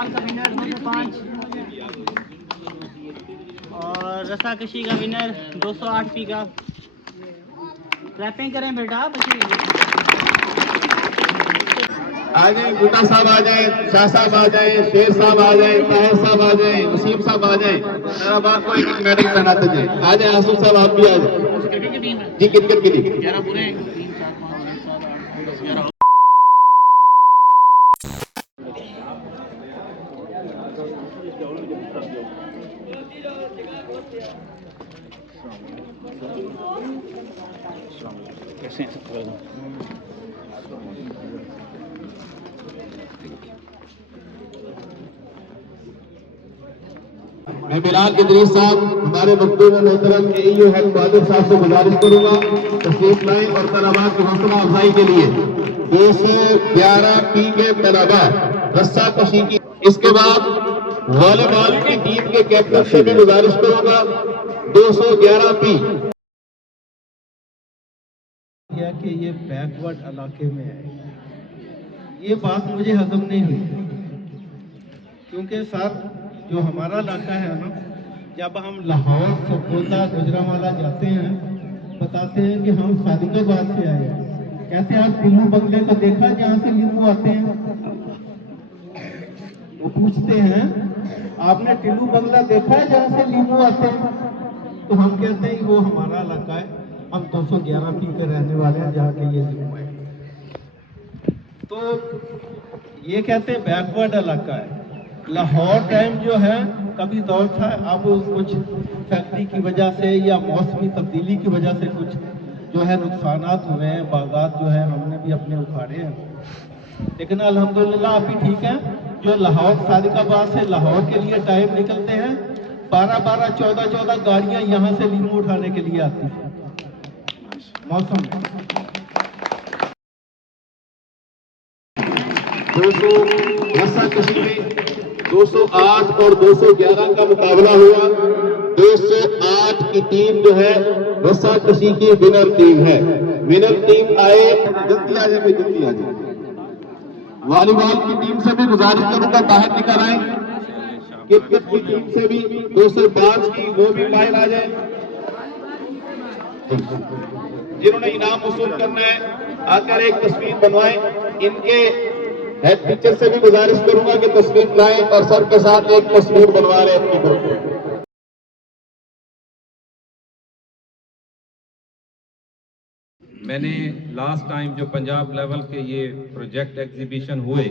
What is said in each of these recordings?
Volleyball का winner 205 और रस्सा कशी का विनर 208 पी का। क्लैपिंग करें बेटा बच्चे। आ जाए बूटा साहब, आ जाए शाह साहब, आ जाए शेर साहब, आ जाए ताहिर साहब, आ जाए वसीम साहब, आ जाए। हैदराबाद को एक एक मेडल पहनाते जाए। आ जाए आसिफ साहब, आप भी आ जाए जी। क्रिकेट के लिए 11 पूरे 3 4 5 6 7 8 9 10 11। कैसे मैं बिलाल इदरीस साहब हमारे मखदूम मोहतरम एईओ हेड क्वार्टर साहब से गुजारिश करूंगा तशरीफ लाएं और तलबा की हौसला अफजाई के लिए 211 पी के तलबा रस्सा कशी की। इसके बाद वॉलीबॉल की टीम के कैप्टन से भी गुजारिश करूंगा 211 पी कि ये बैकवर्ड इलाके में है। ये बात मुझे हजम नहीं हुई, क्योंकि सर जो हमारा इलाका है ना, जब हम लाहौर सरगोदा गुजरांवाला जाते हैं बताते हैं कि हम सादिकाबाद से आए हैं। कहते हैं आप टिल्लू बंगले को देखा जहाँ से लीमू आते हैं? वो पूछते हैं आपने टिल्लू बंगला देखा है जहाँ से लीमू आते हैं? तो हम कहते हैं वो हमारा इलाका है, हम 211 पी के रहने वाले हैं जहाँ के ये लीमू है। तो ये कहते हैं बैकवर्ड इलाका है। लाहौर टाइम जो है कभी दौर था, अब कुछ फैक्ट्री की वजह से या मौसमी तब्दीली की वजह से कुछ जो है नुकसानात हुए हैं, बागात जो है हमने भी अपने उखाड़े हैं, लेकिन अल्हम्दुलिल्लाह अभी ठीक है। जो लाहौर सादिकाबाद से लाहौर के लिए टाइम निकलते हैं 12-12 14-14 गाड़ियां यहाँ से लीमू उठाने के लिए आती हैं मौसम में। 208 और 211 का मुकाबला हुआ। 208 की टीम जो है रस्सा कशी की विनर टीम है। विनर टीम आए, जल्दी आ जाए, जल्दी आ जाए। वॉलीबॉल की टीम से भी गुजारिश करूंगा बाहर निकल आए। क्रिकेट की टीम से भी 205 की वो भी बाहर आ जाए। जिन्होंने इनाम वसूल करना है आकर एक तस्वीर बनवाएं। इनके हेड टीचर से भी गुजारिश करूंगा कि तस्वीर लाएं और सर के साथ एक तस्वीर बनवा रहे अपनी ग्रुप। मैंने लास्ट टाइम जो पंजाब लेवल के ये प्रोजेक्ट एग्जीबिशन हुए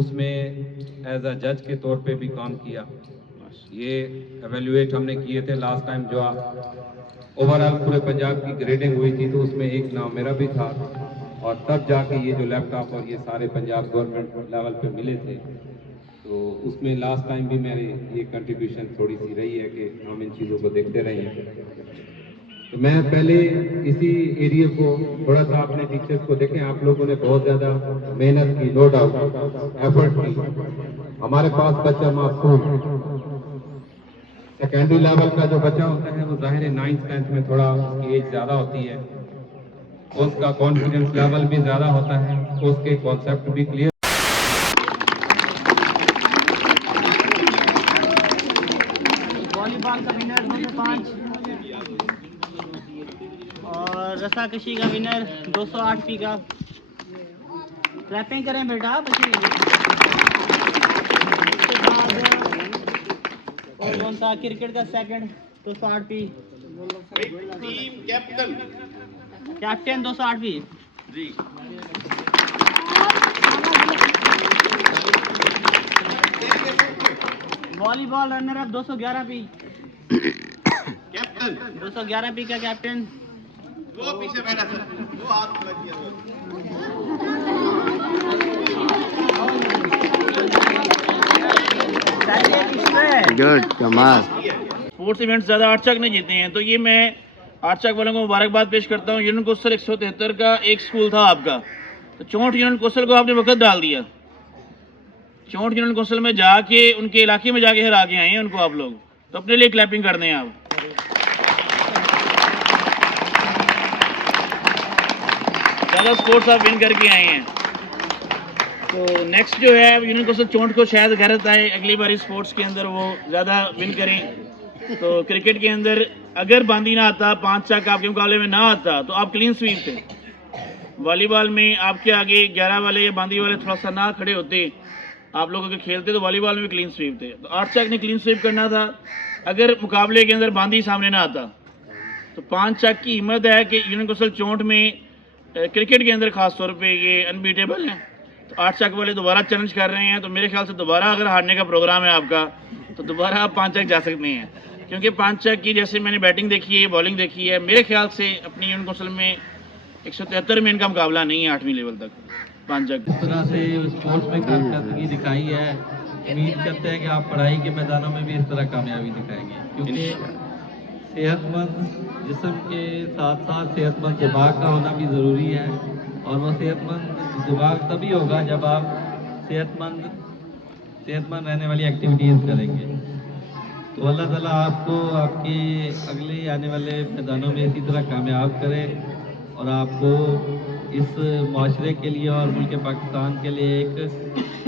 उसमें एज अ जज के तौर पे भी काम किया। ये एवेल्युएट हमने किए थे लास्ट टाइम, जो ओवरऑल पूरे पंजाब की ग्रेडिंग हुई थी, तो उसमें एक नाम मेरा भी था और तब जाके ये जो लैपटॉप और ये सारे पंजाब गवर्नमेंट लेवल पे मिले थे। तो उसमें लास्ट टाइम भी मेरी ये कंट्रीब्यूशन थोड़ी सी रही है कि हम इन चीज़ों को देखते रहे। तो मैं पहले इसी एरिया को थोड़ा सा अपने टीचर्स को देखें। आप लोगों ने बहुत ज़्यादा मेहनत की, नो डाउट एफर्ट की। हमारे पास बच्चा मासूम सेकेंडरी लेवल का जो बच्चा होता है वो जाहिर है 9th 10th में थोड़ा उसकी एज ज़्यादा होती है, उसका कॉन्फिडेंस लेवल भी ज़्यादा होता है, उसके कॉन्सेप्ट भी क्लियर। वॉलीबॉल का विनर 205 और रस्सा कशी का विनर 208 पी का। क्लैपिंग करें बेटा बच्चे। और कौन सा क्रिकेट का second 208 P team captain captain 208 P G. Volleyball runner up 211 P captain 211 P का कैप्टन। वो पीछे बैठा सर, वो हाथ लग गया। गुड कमाल। स्पोर्ट्स इवेंट्स ज़्यादा आर्चक ने जीते हैं, तो ये मैं आर्चक वालों को मुबारकबाद पेश करता हूँ। यूनियन कोस्टल 173 का एक स्कूल था आपका, तो चौंठ यूनियन कोस्टल को आपने वक्त डाल दिया। चौंठ यूनियन कोस्टल में जाके उनके इलाके में जाके हरा के आए हैं उनको आप लोग, तो अपने लिए क्लैपिंग कर दें आप। ज़्यादा स्पोर्ट्स आप विन करके आए हैं। तो नेक्स्ट जो है यूनियन कौंसिल चोंट को शायद गैरत आए अगली बारी स्पोर्ट्स के अंदर वो ज़्यादा विन करें। तो क्रिकेट के अंदर अगर बांदी ना आता, 5 चक आपके मुकाबले में ना आता तो आप क्लीन स्वीप थे। वॉलीबॉल में आपके आगे 11 वाले या बांदी वाले थोड़ा सा ना खड़े होते, आप लोग अगर खेलते तो वॉलीबॉल में भी क्लीन स्वीप थे। तो 8 चक ने क्लीन स्वीप करना था अगर मुकाबले के अंदर बांदी सामने ना आता। तो 5 चक की हिम्मत है कि यूनियन कौंसिल चोंट में क्रिकेट के अंदर खास तौर पे ये अनबीटेबल है। तो 8 चक वाले दोबारा चैलेंज कर रहे हैं। तो मेरे ख्याल से दोबारा अगर हारने का प्रोग्राम है आपका तो दोबारा आप 5 चक जा सकते हैं, क्योंकि 5 चक की जैसे मैंने बैटिंग देखी है, बॉलिंग देखी है, मेरे ख्याल से अपनी यूनियन कौंसिल में 173 में इनका मुकाबला नहीं है 8वीं लेवल तक 5 चक। इस तरह से स्पोर्ट्स में कारकर्दगी दिखाई है, उम्मीद करते हैं कि आप पढ़ाई के मैदानों में भी इस तरह कामयाबी दिखाएंगे, क्योंकि सेहतमंद जिस्म के साथ साथ सेहतमंद दिमाग का होना भी ज़रूरी है। और वो सेहतमंद दिमाग तभी होगा जब आप सेहतमंद रहने वाली एक्टिविटीज़ करेंगे। तो अल्लाह ताला आपको आपके अगले आने वाले मैदानों में इसी तरह कामयाब करे और आपको इस माशरे के लिए और मुल्क पाकिस्तान के लिए एक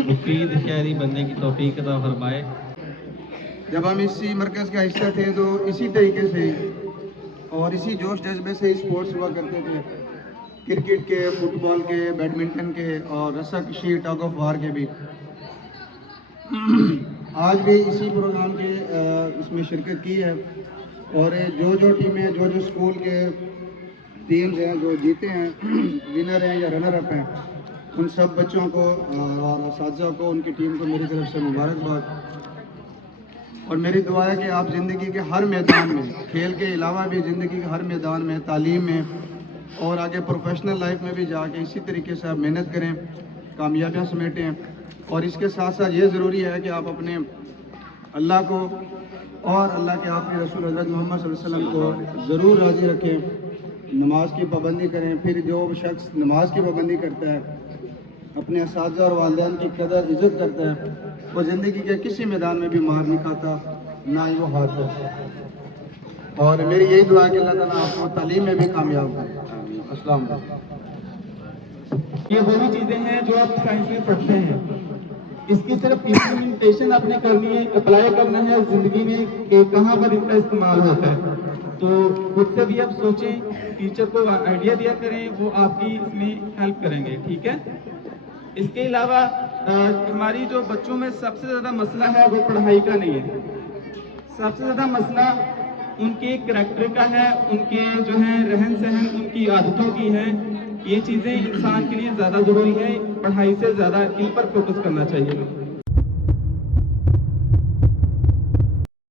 मुफीद शहरी बनने की तौफीक अता फरमाए। जब हम इसी मरकज़ का हिस्सा थे तो इसी तरीके से और इसी जोश जज्बे से स्पोर्ट्स हुआ करते थे, क्रिकेट के, फुटबॉल के, बैडमिंटन के और रस्साकशी, टग ऑफ वार के भी। आज भी इसी प्रोग्राम के इसमें शिरकत की है और जो टीमें जो स्कूल के टीम्स हैं जो जीते हैं, विनर हैं या रनर अप हैं, उन सब बच्चों को और असातिज़ा को, उनकी टीम को मेरी तरफ से मुबारकबाद। और मेरी दुआ है कि आप ज़िंदगी के हर मैदान में, खेल के अलावा भी ज़िंदगी के हर मैदान में, तालीम में और आगे प्रोफेशनल लाइफ में भी जाके इसी तरीके से आप मेहनत करें, कामयाबियाँ समेटें। और इसके साथ साथ ये ज़रूरी है कि आप अपने अल्लाह को और अल्लाह के आखिरी रसूल हज़रत मोहम्मद सल्लल्लाहु अलैहि वसल्लम को ज़रूर राज़ी रखें, नमाज की पाबंदी करें। फिर जो शख्स नमाज की पाबंदी करता है, अपने असातिज़ा और वालिदैन की कदर इज़्ज़त करता है, वो ज़िंदगी के किसी मैदान में भी मार नहीं खाता, ना ही वो हारता। और मेरी यही दुआ है कि अल्लाह ताला आपको तालीम में भी कामयाब करे। अस्सलाम वालेकुम। ये वो भी चीज़ें हैं जो आप साइंस में पढ़ते हैं, इसकी सिर्फ इम्प्लीमेंटेशन आपने करनी है, अप्लाई करना है ज़िंदगी में कि कहाँ पर इनका इस्तेमाल होता है। तो खुद से भी आप सोचें, टीचर को आइडिया दिया करें, वो आपकी इसमें हेल्प करेंगे, ठीक है। इसके अलावा हमारी जो बच्चों में सबसे ज़्यादा मसला है वो पढ़ाई का नहीं है, सबसे ज़्यादा मसला उनके करैक्टर का है, उनके जो है रहन सहन, उनकी आदतों की है। ये चीज़ें इंसान के लिए ज़्यादा ज़रूरी है, पढ़ाई से ज़्यादा इन पर फोकस करना चाहिए।